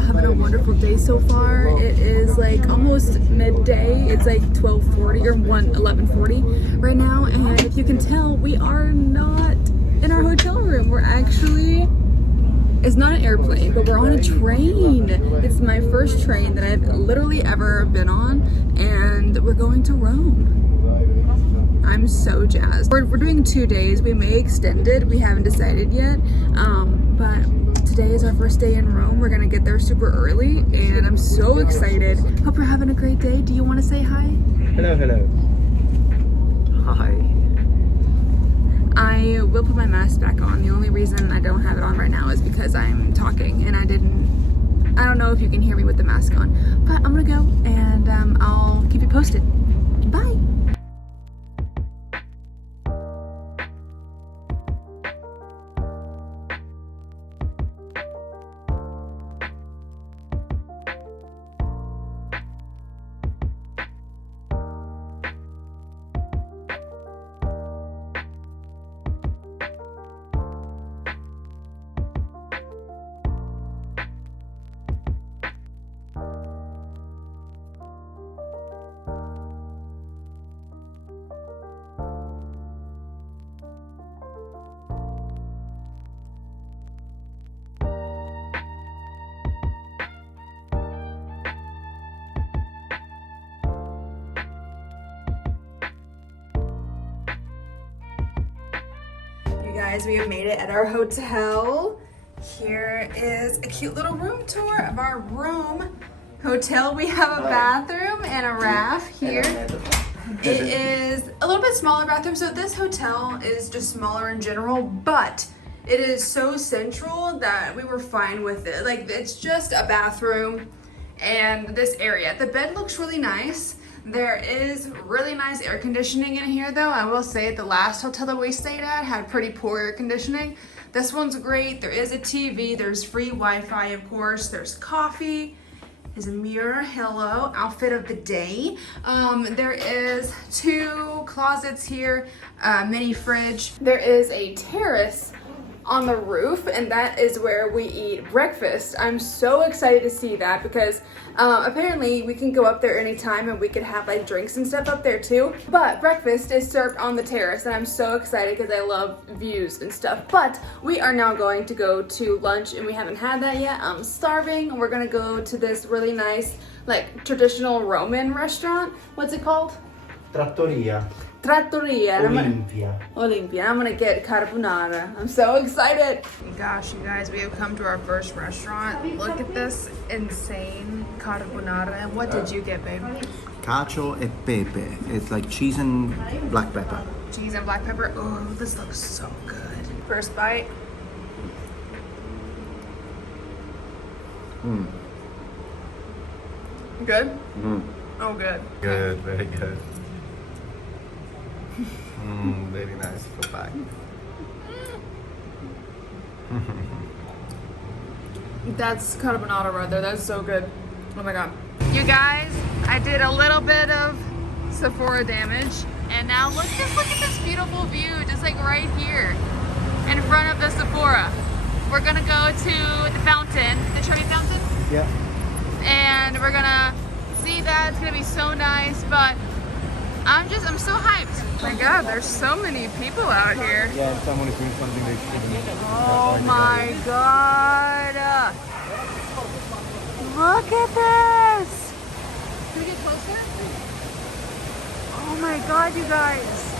y'all having a wonderful day so far? It is like almost midday. It's like 12:40 or 11:40 right now, and if you can tell, we are not in our hotel room. We're actually, it's not an airplane, but we're on a train. It's my first train that I've literally ever been on, and we're going to Rome. I'm so jazzed. We're doing 2 days. We may extend it. We haven't decided yet, but today is our first day in Rome. We're gonna get there super early, and I'm so excited. Hope you're having a great day. Do you want to say hi? Hello, hello. Hi. I will put my mask back on. The only reason I don't have it on right now is because I'm talking, and I don't know if you can hear me with the mask on, but I'm gonna go, and I'll keep you posted. Bye. Guys, we have made it at our hotel. Here is a cute little room tour of our room. Hotel, we have a bathroom and a raft here. It is a little bit smaller bathroom, so this hotel is just smaller in general, but it is so central that we were fine with it. Like, it's just a bathroom and this area. The bed looks really nice. There is really nice air conditioning in here though. I will say the last hotel that we stayed at had pretty poor air conditioning. This one's great. There is a TV, there's free Wi-Fi of course, there's coffee, there's a mirror, hello, outfit of the day. There is 2 closets here, mini fridge. There is a terrace on the roof, and that is where we eat breakfast. I'm so excited to see that because apparently we can go up there anytime and we could have like drinks and stuff up there too. But breakfast is served on the terrace, and I'm so excited because I love views and stuff. But we are now going to go to lunch, and we haven't had that yet. I'm starving. We're gonna go to this really nice like traditional Roman restaurant. What's it called? Trattoria. Olympia. I'm gonna get carbonara. I'm so excited. Gosh, you guys, we have come to our first restaurant. Look at this insane carbonara. What did you get, babe? Cacio e pepe. It's like cheese and black pepper. Cheese and black pepper. Oh, this looks so good. First bite. Good? Oh, good. Good, very good. Very nice. Go back. That's carbonara right there. That's so good. Oh my god. You guys, I did a little bit of Sephora damage, and now look at this beautiful view, just like right here in front of the Sephora. We're gonna go to the fountain, the Trevi Fountain. Yeah. And we're gonna see that. It's gonna be so nice, but I'm so hyped. My god, there's so many people out here. Yeah, and someone is doing something they shouldn't. Oh my god. Look at this. Can we get closer? Oh my god, you guys.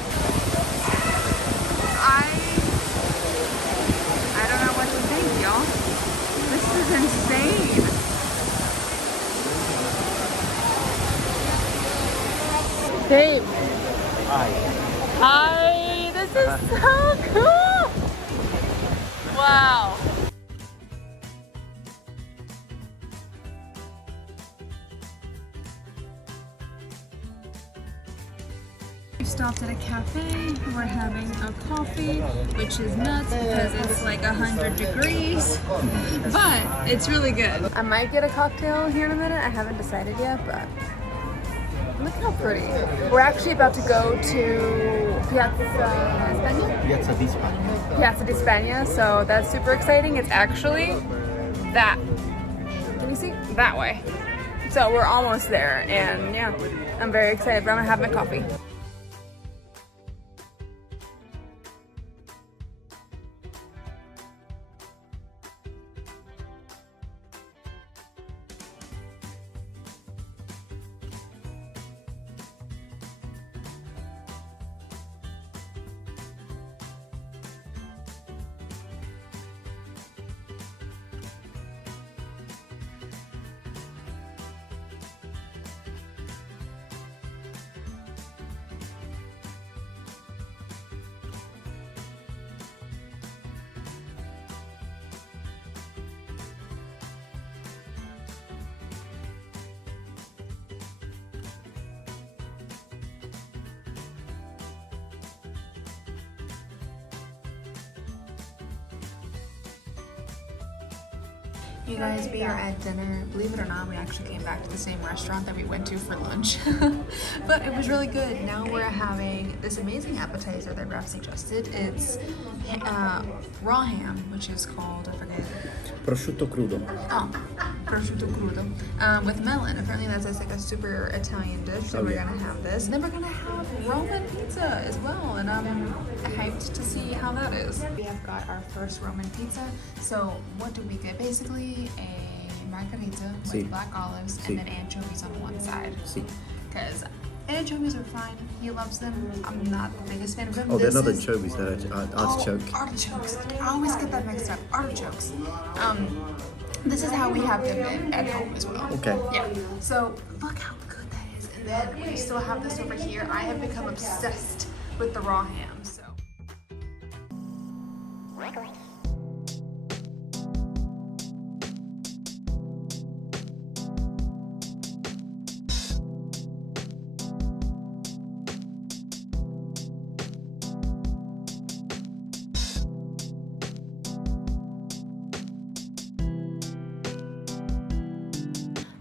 I don't know what to think, y'all. This is insane. Babe. Hi. This is so cool. Wow. We stopped at a cafe. We're having a coffee, which is nuts because it's like 100 degrees, but it's really good. I might get a cocktail here in a minute. I haven't decided yet, but look how pretty. We're actually about to go to Piazza di Spagna, so that's super exciting. It's actually that. can you see? That way. So we're almost there, and yeah, I'm very excited, but I'm gonna have my coffee. You guys, we are at dinner. Believe it or not, we actually came back to the same restaurant that we went to for lunch. But it was really good. Now we're having this amazing appetizer that Raf suggested. It's raw ham, which is called, I forget. Prosciutto crudo. Oh, prosciutto crudo. With melon. Apparently that's like a super Italian dish, so we're gonna have this. And then we're gonna have Roman pizza as well, and I'm hyped to see how that is. We have got our first Roman pizza. So what do we get? Basically a margarita with black olives and then anchovies on one side. Because anchovies are fine. He loves them. I'm not the biggest fan of them. Oh, they're not anchovies, they're artichoke. Oh, artichokes. I always get that mixed up. Artichokes. This is how we have them at home as well. Okay. Yeah. So look how good that is. And then we still have this over here. I have become obsessed with the raw ham. So.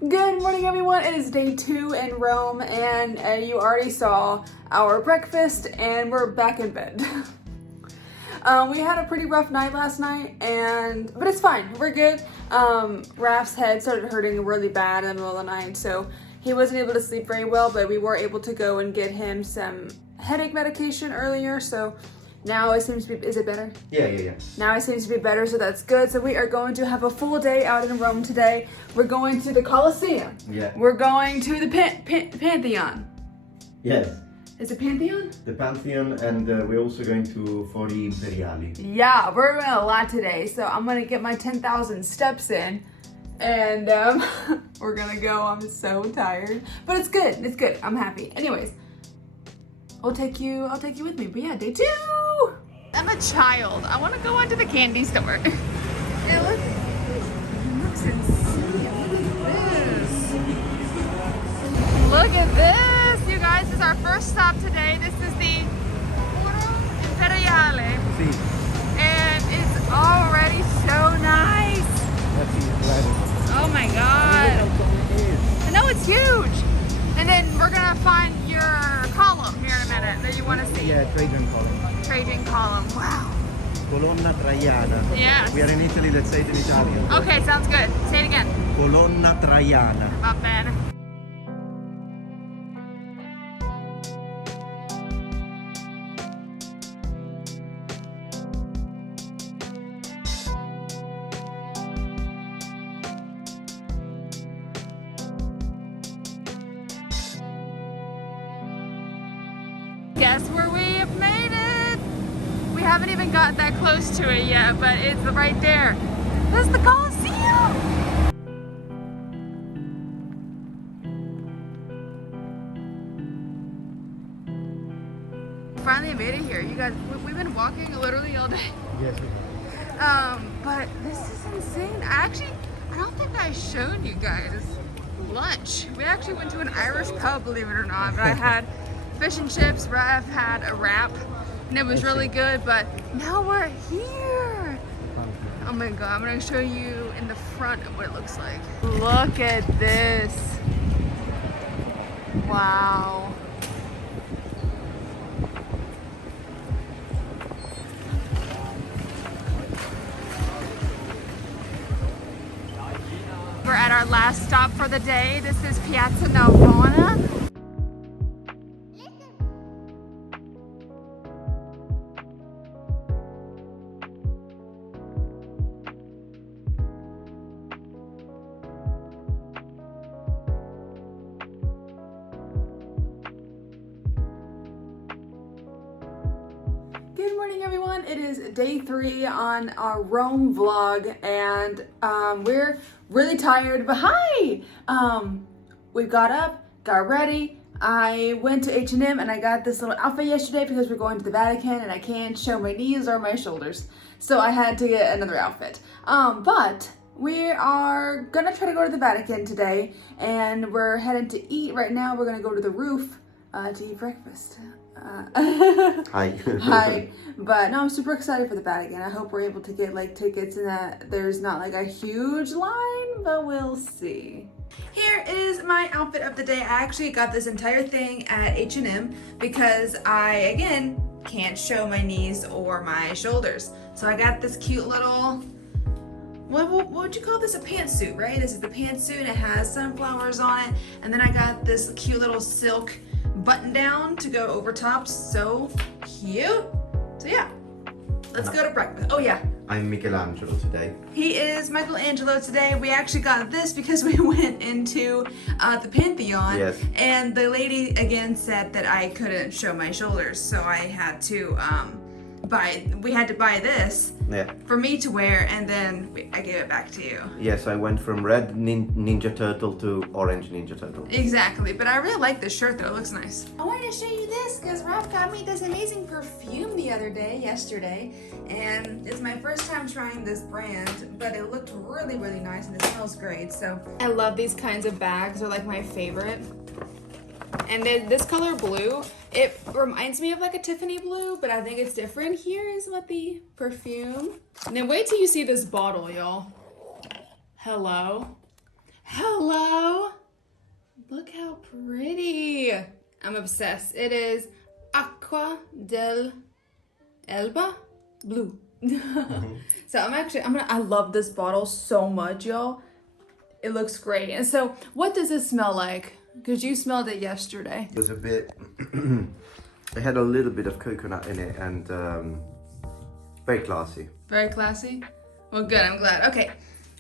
Good morning, everyone. It is day 2 in Rome, and you already saw our breakfast, and we're back in bed. We had a pretty rough night last night, but it's fine. We're good. Raf's head started hurting really bad in the middle of the night, so he wasn't able to sleep very well, but we were able to go and get him some headache medication earlier, so now it seems to be, is it better? Yeah. Now it seems to be better, so that's good. So we are going to have a full day out in Rome today. We're going to the Colosseum. Yeah. We're going to the Pantheon. Yes. Is it Pantheon? The Pantheon, and we're also going to Fori Imperiali. Yeah, we're doing a lot today. So I'm going to get my 10,000 steps in. And we're going to go. I'm so tired. But it's good. It's good. I'm happy. Anyways, I'll take you with me. But yeah, day 2. I'm a child. I want to go into the candy store. It looks insane. Look at this. You guys, this is our first stop today. This is the Foro Imperiale. And it's already so nice. Oh my god. I know it's huge. And then we're gonna find your column here in a minute that you want to see. Yeah, Trajan column. Trajan column. Wow. Colonna Traiana. Yes. We are in Italy, let's say it in Italian. Okay, sounds good. Say it again. Colonna Traiana. Va bene. Guess where we have made it? We haven't even got that close to it yet, but it's right there. This is the Colosseum! Finally made it here. You guys, we've been walking literally all day. Yes. But this is insane. I don't think I showed you guys lunch. We actually went to an Irish pub, believe it or not, but I had fish and chips. Raf had a wrap, and it was really good, but now we're here. Oh my god, I'm gonna show you in the front of what it looks like. Look at this. Wow. We're at at our last stop for the day. This is Piazza Navona. Good morning, everyone. It is day 3 on our Rome vlog, and we're really tired, but hi! We got up, got ready. I went to H&M and I got this little outfit yesterday because we're going to the Vatican and I can't show my knees or my shoulders. So I had to get another outfit. But we are gonna try to go to the Vatican today, and we're headed to eat right now. We're gonna go to the roof to eat breakfast. Hi. Hi. But no, I'm super excited for the Vatican. I hope we're able to get like tickets and that there's not like a huge line, but we'll see. Here is my outfit of the day. I actually got this entire thing at H&M because I, again, can't show my knees or my shoulders. So I got this cute little, what would you call this? A pantsuit, right? This is the pantsuit and it has sunflowers on it. And then I got this cute little silk button down to go over top. So cute. So yeah, let's go to breakfast. Oh yeah. I'm Michelangelo today. He is Michelangelo today. We actually got this because we went into the Pantheon. Yes. And the lady again said that I couldn't show my shoulders. So I had to we had to buy this for me to wear, and then I gave it back to you. Yes, I went from red Ninja Turtle to orange Ninja Turtle. Exactly, but I really like this shirt though, it looks nice. I wanted to show you this because Ralph got me this amazing perfume the other day, yesterday, and it's my first time trying this brand, but it looked really, really nice and it smells great, so. I love these kinds of bags, they're like my favorite. And then this color blue, it reminds me of like a Tiffany blue, but I think it's different. Here is what the perfume. And then wait till you see this bottle, y'all. Hello. Hello. Look how pretty. I'm obsessed. It is Acqua del Elba blue. So I love this bottle so much, y'all. It looks great. And so what does it smell like? Because you smelled it yesterday. It was a bit, it had a little bit of coconut in it, and very classy. Very classy? Well, good, I'm glad. Okay,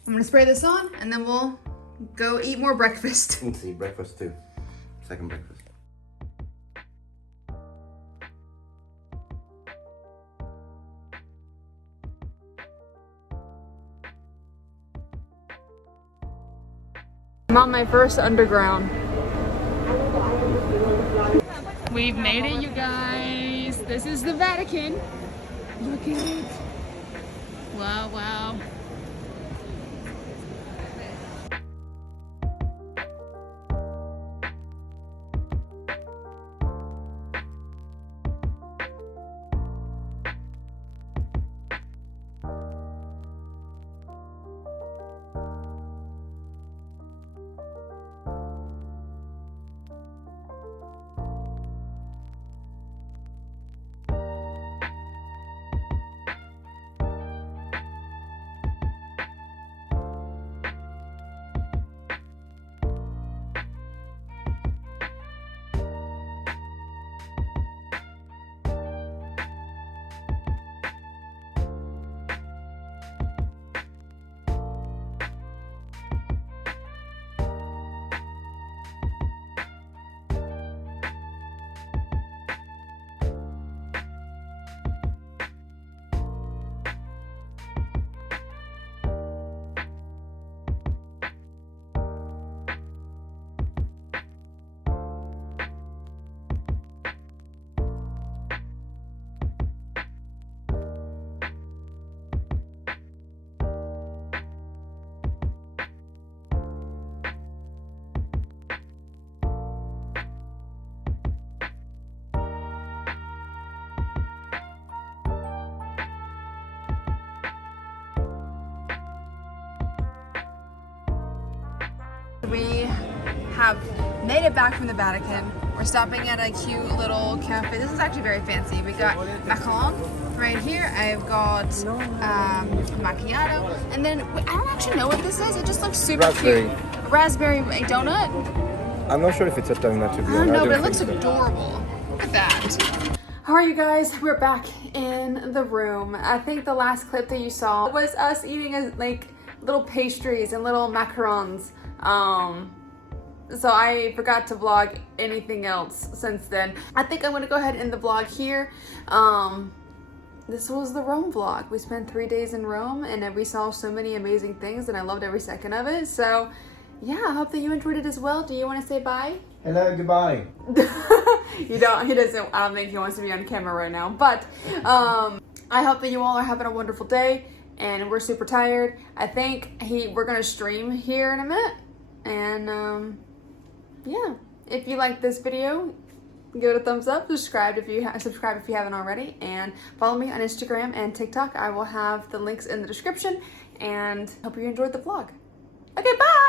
I'm gonna spray this on and then we'll go eat more breakfast. Let's see, breakfast too. Second breakfast. I'm on my first underground. We've made it, you guys. This is the Vatican. Look at it. Wow, wow. We have made it back from the Vatican. We're stopping at a cute little cafe. This is actually very fancy. We got macaron right here. I've got macchiato. And then, I don't actually know what this is. It just looks super Raspberry. cute. Raspberry donut? I'm not sure if it's a donut to be I honest. don't know, but it looks adorable. Look at that. How are you guys? We're back in the room. I think the last clip that you saw was us eating like little pastries and little macarons. So I forgot to vlog anything else since then. I think I'm gonna go ahead and end the vlog here. This was the Rome vlog. We spent 3 days in Rome and we saw so many amazing things and I loved every second of it. So yeah, I hope that you enjoyed it as well. Do you want to say bye? Hello, goodbye. He doesn't, I don't think he wants to be on camera right now. But I hope that you all are having a wonderful day and we're super tired. I think we're gonna stream here in a minute. And yeah, if you like this video, give it a thumbs up, subscribe if you haven't already, and follow me on Instagram and TikTok. I will have the links in the description, and hope you enjoyed the vlog. Okay, bye!